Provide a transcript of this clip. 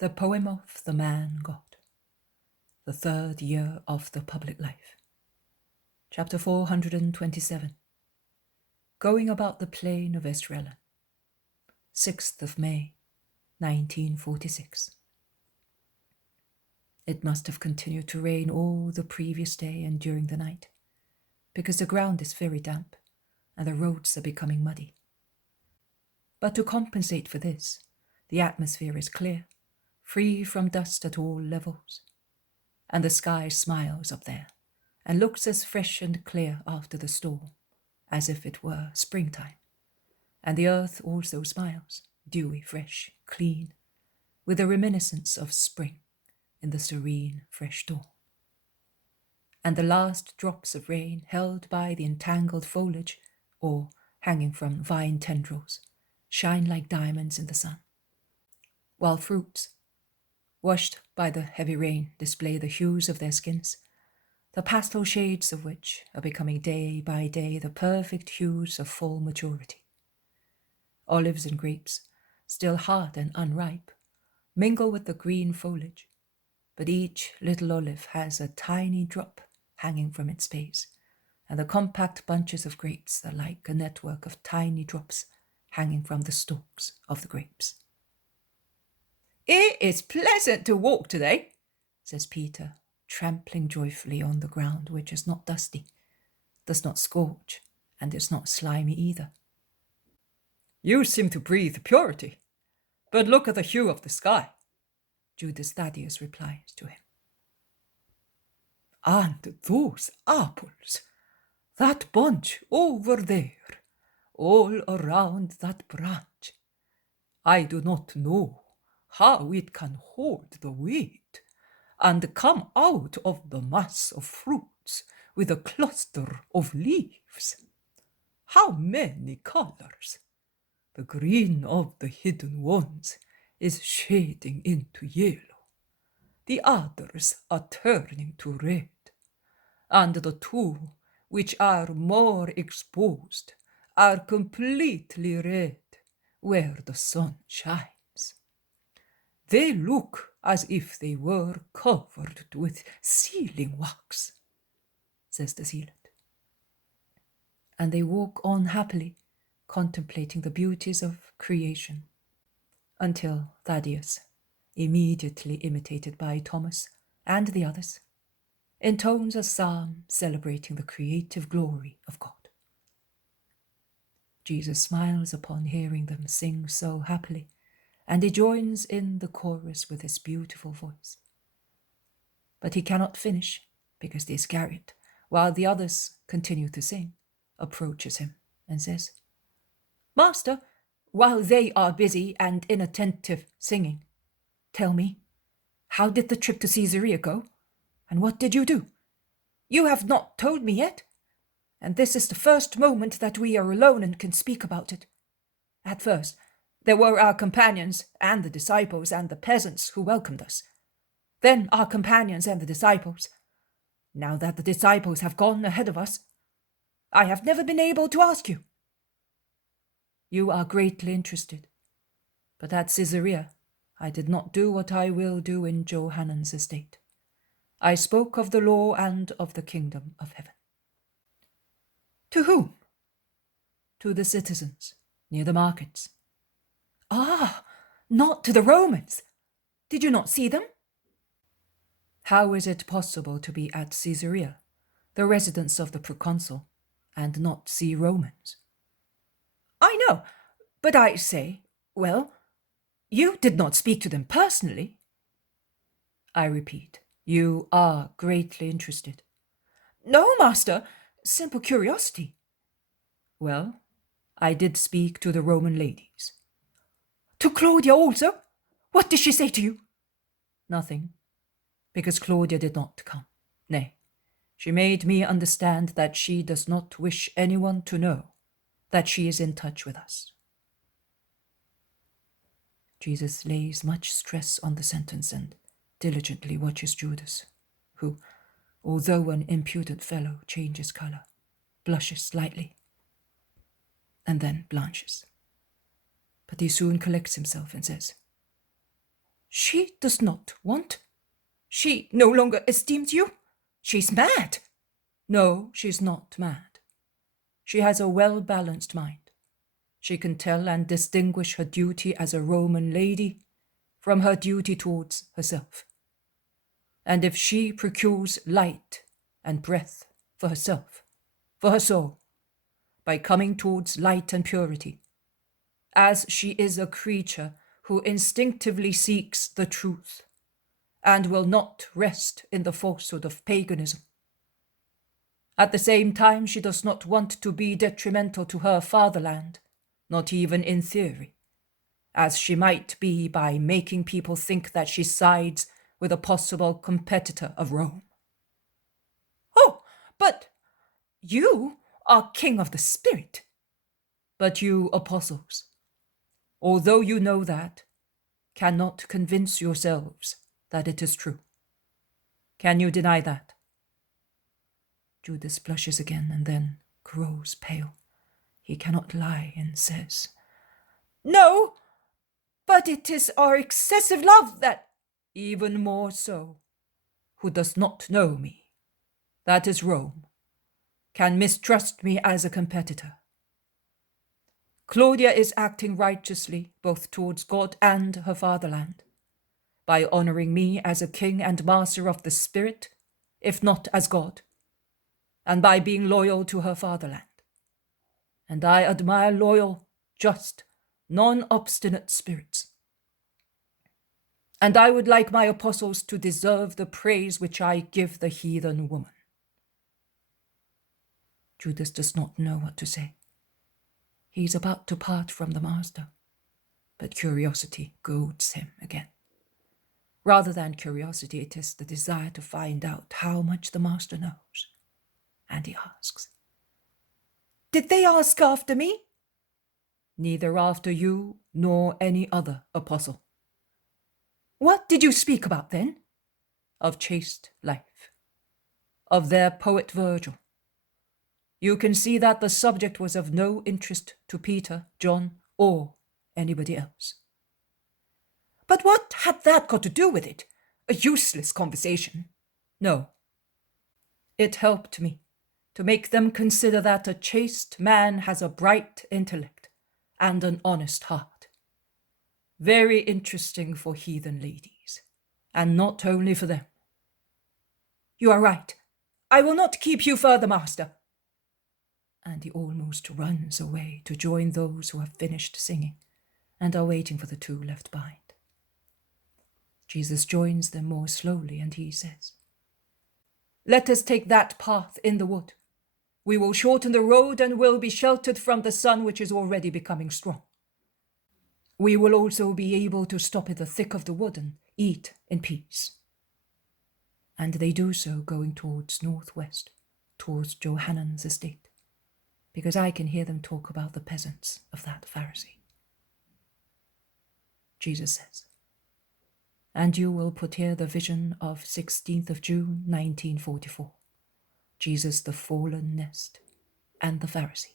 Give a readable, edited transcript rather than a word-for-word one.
The Poem of the Man God, the third year of the public life. Chapter 427. Going about the plain of Esdraelon. 6th of May, 1946. It must have continued to rain all the previous day and during the night, because the ground is very damp and the roads are becoming muddy. But to compensate for this, the atmosphere is clear, free from dust at all levels, and the sky smiles up there and looks as fresh and clear after the storm as if it were springtime, and the earth also smiles, dewy, fresh, clean, with a reminiscence of spring in the serene, fresh dawn. And the last drops of rain held by the entangled foliage or hanging from vine tendrils shine like diamonds in the sun, while fruits, washed by the heavy rain, display the hues of their skins, the pastel shades of which are becoming day by day the perfect hues of full maturity. Olives and grapes, still hard and unripe, mingle with the green foliage, but each little olive has a tiny drop hanging from its base, and the compact bunches of grapes are like a network of tiny drops hanging from the stalks of the grapes. "It is pleasant to walk today," says Peter, trampling joyfully on the ground, which is not dusty, does not scorch, and is not slimy either. "You seem to breathe purity, but look at the hue of the sky," Judas Thaddeus replies to him. "And those apples, that bunch over there, all around that branch, I do not know how it can hold the weight and come out of the mass of fruits with a cluster of leaves. How many colors! The green of the hidden ones is shading into yellow. The others are turning to red, and the two which are more exposed are completely red where the sun shines. They look as if they were covered with sealing wax," says the sealant. And they walk on happily, contemplating the beauties of creation, until Thaddeus, immediately imitated by Thomas and the others, intones a psalm celebrating the creative glory of God. Jesus smiles upon hearing them sing so happily, and he joins in the chorus with his beautiful voice. But he cannot finish, because the Iscariot, while the others continue to sing, approaches him and says, "Master, while they are busy and inattentive singing, tell me, how did the trip to Caesarea go? And what did you do? You have not told me yet, and this is the first moment that we are alone and can speak about it. At first, there were our companions and the disciples and the peasants who welcomed us. Then our companions and the disciples. Now that the disciples have gone ahead of us, I have never been able to ask you. You are greatly interested, but at Caesarea I did not do what I will do in Johannan's estate. I spoke of the law and of the kingdom of heaven." "To whom?" "To the citizens, near the markets." "Ah, not to the Romans. Did you not see them?" "How is it possible to be at Caesarea, the residence of the proconsul, and not see Romans?" "I know, but I say, well, you did not speak to them personally." "I repeat, you are greatly interested." "No, master, simple curiosity." "Well, I did speak to the Roman ladies." "To Claudia also? What did she say to you?" "Nothing, because Claudia did not come. Nay, she made me understand that she does not wish anyone to know that she is in touch with us." Jesus lays much stress on the sentence and diligently watches Judas, who, although an impudent fellow, changes color, blushes slightly, and then blanches. But he soon collects himself and says, She does not want. She no longer esteems you. She's mad. No, she's not mad. She has a well-balanced mind. She can tell and distinguish her duty as a Roman lady from her duty towards herself. And if she procures light and breath for herself, for her soul, by coming towards light and purity, as she is a creature who instinctively seeks the truth and will not rest in the falsehood of paganism. At the same time, she does not want to be detrimental to her fatherland, not even in theory, as she might be by making people think that she sides with a possible competitor of Rome. Oh, but you are king of the spirit. But you apostles, although you know that, cannot convince yourselves that it is true. Can you deny that? Judas blushes again and then grows pale. He cannot lie and says, "No, but it is our excessive love that—" "Even more so, who does not know me, that is Rome, can mistrust me as a competitor. Claudia is acting righteously both towards God and her fatherland, by honoring me as a king and master of the spirit, if not as God, and by being loyal to her fatherland. And I admire loyal, just, non-obstinate spirits. And I would like my apostles to deserve the praise which I give the heathen woman." Judas does not know what to say. He is about to part from the master, but curiosity goads him again. Rather than curiosity, it is the desire to find out how much the master knows. And he asks, "Did they ask after me?" "Neither after you nor any other apostle." "What did you speak about then?" "Of chaste life, of their poet Virgil. You can see that the subject was of no interest to Peter, John, or anybody else." "But what had that got to do with it? A useless conversation." "No. It helped me to make them consider that a chaste man has a bright intellect and an honest heart. Very interesting for heathen ladies, and not only for them." "You are right. I will not keep you further, master." And he almost runs away to join those who have finished singing and are waiting for the two left behind. Jesus joins them more slowly, and he says, "Let us take that path in the wood. We will shorten the road and will be sheltered from the sun, which is already becoming strong. We will also be able to stop in the thick of the wood and eat in peace." And they do so, going towards northwest, towards Johannan's estate, because I can hear them talk about the peasants of that Pharisee. Jesus says, "And you will put here the vision of 16th of June, 1944, Jesus the fallen nest and the Pharisee."